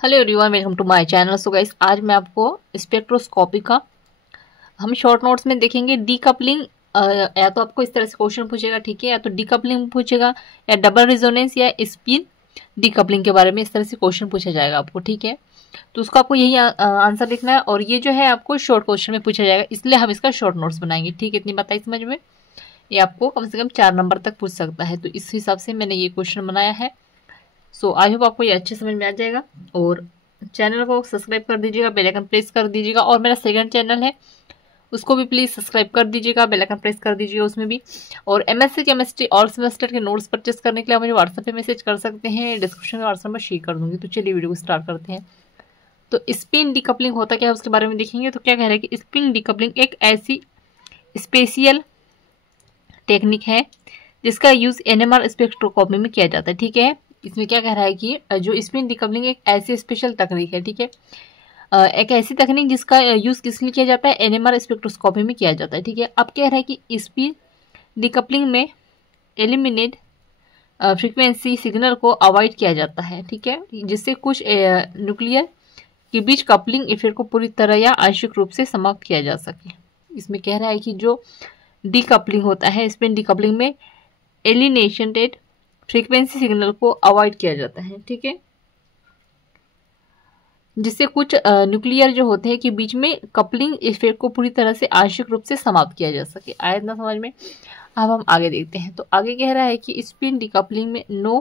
Hello everyone, welcome to my channel. So guys, आज मैं आपको स्पेक्ट्रोस्कोपी का हम शॉर्ट नोट्स में देखेंगे डीकपलिंग। या तो आपको इस तरह से क्वेश्चन पूछेगा, ठीक है, या तो डीकपलिंग पूछेगा या डबल रेजोनेंस या स्पिन डीकपलिंग के बारे में इस तरह से क्वेश्चन पूछा जाएगा आपको, ठीक है। तो उसको आपको यही आंसर लिखना है और ये जो है आपको शॉर्ट क्वेश्चन में पूछा जाएगा, इसलिए हम इसका शॉर्ट नोट्स बनाएंगे, ठीक है। इतनी बात आई समझ में। ये आपको कम से कम 4 नंबर तक पूछ सकता है, तो इस हिसाब से मैंने ये क्वेश्चन बनाया है। सो आई होप आपको ये अच्छे समझ में आ जाएगा और चैनल को सब्सक्राइब कर दीजिएगा, बेल आइकन प्रेस कर दीजिएगा। और मेरा सेकंड चैनल है उसको भी प्लीज़ सब्सक्राइब कर दीजिएगा, बेल आइकन प्रेस कर दीजिएगा उसमें भी। और एमएससी केमिस्ट्री ऑल सेमेस्टर के नोट्स परचेस करने के लिए आप मुझे व्हाट्सएप पे मैसेज कर सकते हैं, डिस्क्रिप्शन में व्हाट्सएप में शेयर कर दूंगी। तो चलिए वीडियो को स्टार्ट करते हैं। तो स्पिन डीकपलिंग होता क्या है उसके बारे में देखेंगे। तो क्या कह रहा है कि स्पिन डीकपलिंग एक ऐसी स्पेशियल टेक्निक है जिसका यूज एनएमआर स्पेक्ट्रोस्कोपी में किया जाता है, ठीक है। इसमें क्या कह रहा है कि जो स्पिन डीकपलिंग एक ऐसी स्पेशल तकनीक है, ठीक है, एक ऐसी तकनीक जिसका यूज किस लिए किया जाता है, एनएमआर स्पेक्ट्रोस्कोपी में किया जाता है, ठीक है। अब कह रहा है कि स्पिन डीकपलिंग में एलिमिनेट फ्रीक्वेंसी सिग्नल को अवॉइड किया जाता है, ठीक है, जिससे कुछ न्यूक्लियर के बीच कपलिंग इफेक्ट को पूरी तरह या आंशिक रूप से समाप्त किया जा सके। इसमें कह रहा है कि जो डीकपलिंग होता है, स्पिन डीकपलिंग में एलिनेटेड फ्रीक्वेंसी सिग्नल को अवॉइड किया जाता है, ठीक है, जिससे कुछ न्यूक्लियर जो होते हैं कि बीच में कपलिंग इफेक्ट को पूरी तरह से आंशिक रूप से समाप्त किया जा सके। आया इतना समझ में। अब हम आगे देखते हैं। तो आगे कह रहा है कि स्पिन डीकपलिंग में नो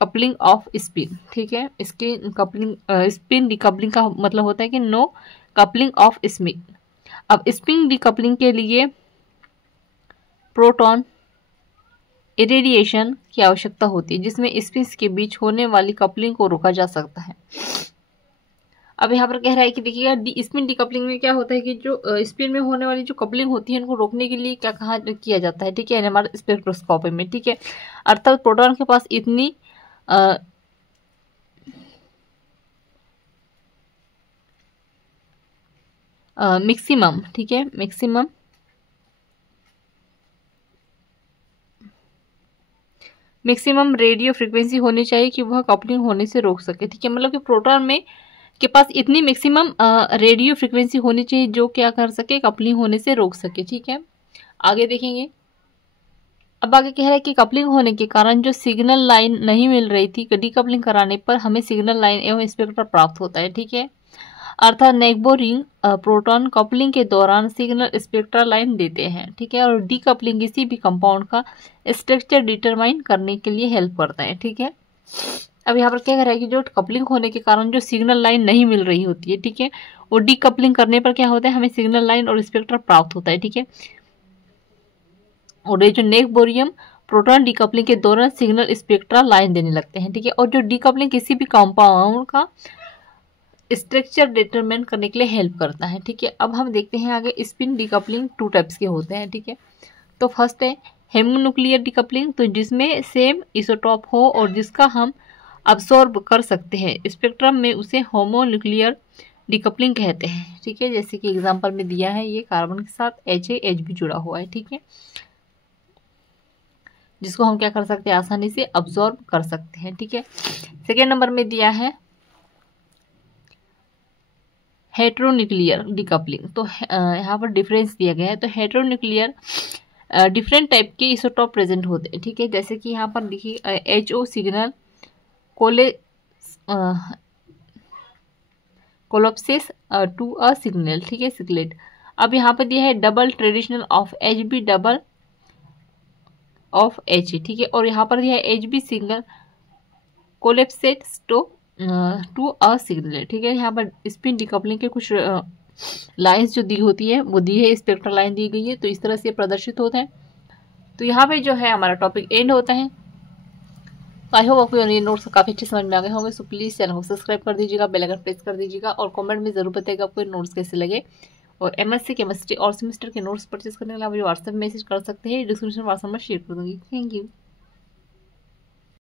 कपलिंग ऑफ स्पिन, ठीक है। इसकी कपलिंग स्पिन डीकपलिंग का मतलब होता है कि नो कपलिंग ऑफ स्पिन। अब स्पिन डीकपलिंग के लिए प्रोटॉन इरेडिएशन की आवश्यकता होती है, जिसमें स्पिन्स के बीच होने वाली कपलिंग को रोका जा सकता है। अब यहाँ पर कह रहा है कि देखिएगा स्पिन डीकपलिंग में क्या होता है कि जो स्पिन में होने वाली जो कपलिंग होती है उनको रोकने के लिए क्या कहा किया जाता है, ठीक है, एनएमआर स्पेक्ट्रोस्कोपी में, ठीक है। अर्थात प्रोटॉन के पास इतनी मैक्सिमम, ठीक है, मैक्सिमम रेडियो फ्रीक्वेंसी होनी चाहिए कि वह कपलिंग होने से रोक सके, ठीक है। मतलब कि प्रोटॉन में के पास इतनी मैक्सिमम रेडियो फ्रीक्वेंसी होनी चाहिए जो क्या कर सके, कपलिंग होने से रोक सके, ठीक है। आगे देखेंगे। अब आगे कह रहा है कि कपलिंग होने के कारण जो सिग्नल लाइन नहीं मिल रही थी, डीकपलिंग कराने पर हमें सिग्नल लाइन एवं स्पेक्ट्रा प्राप्त होता है, ठीक है। अर्थात नेगबोरिंग प्रोटॉन कपलिंग के दौरान सिग्नल स्पेक्ट्रा लाइन देते हैं, ठीक है। और डीकपलिंग किसी भी कंपाउंड का स्ट्रक्चर डिटरमाइन करने के लिए हेल्प करता है, ठीक है। अब यहाँ पर क्या कह रहा है कि जो कपलिंग होने के कारण जो सिग्नल लाइन नहीं मिल रही होती है, ठीक है, वो डीकपलिंग करने पर क्या होता है, हमें सिग्नल लाइन और स्पेक्ट्रा प्राप्त होता है, ठीक है। और ये जो नेगबोरियम प्रोटॉन डीकपलिंग के दौरान सिग्नल स्पेक्ट्रा लाइन देने लगते हैं, ठीक है। और जो डीकपलिंग किसी भी कंपाउंड का स्ट्रक्चर डिटरमाइन करने के लिए हेल्प करता है, ठीक है। अब हम देखते हैं आगे। स्पिन डीकपलिंग 2 टाइप्स के होते हैं, ठीक है। तो फर्स्ट है हेमोन्यूक्लियर डीकपलिंग, तो जिसमें सेम इसोटोप हो और जिसका हम अब्सॉर्ब कर सकते हैं स्पेक्ट्रम में, उसे होमोन्यूक्लियर डीकपलिंग कहते हैं, ठीक है। जैसे कि एग्जांपल में दिया है, ये कार्बन के साथ H भी जुड़ा हुआ है, ठीक है, जिसको हम क्या कर सकते हैं, आसानी से अब्सॉर्ब कर सकते हैं, ठीक है। सेकेंड नंबर में दिया है हेट्रोन्यूक्लियर डीकपलिंग। तो यहाँ पर डिफरेंस दिया गया है। तो हेट्रोन्यूक्लियर डिफरेंट टाइप के इसोटॉप प्रेजेंट होते हैं, ठीक है। जैसे कि यहाँ पर देखिए HO signal collapses to a signal, ठीक है, सिगलेट। अब यहाँ पर दिया है double traditional of HB double of H, ठीक है। और यहाँ पर दिया है HB signal collapses to a signal, ठीक है। यहाँ पर स्पिन डीकपलिंग के कुछ लाइंस जो दी होती है वो दी है, स्पेक्ट्रल लाइन दी गई है, तो इस तरह से प्रदर्शित होता है। तो यहाँ पे जो है हमारा टॉपिक एंड होता है। आई होप आपको ये नोट्स काफ़ी अच्छे समझ में आ गए होंगे। सो प्लीज़ चैनल को सब्सक्राइब कर दीजिएगा, बेल आइकन प्रेस कर दीजिएगा और कमेंट में जरूर बताइएगा आपको ये नोट्स कैसे लगे। और एमएससी केमिस्ट्री और सेमेस्टर के नोट्स परचेस करने के लिए आप मुझे व्हाट्सएप मैसेज कर सकते हैं, डिस्क्रिप्शन व्हाट्सएप में शेयर कर दूँगी। Thank you.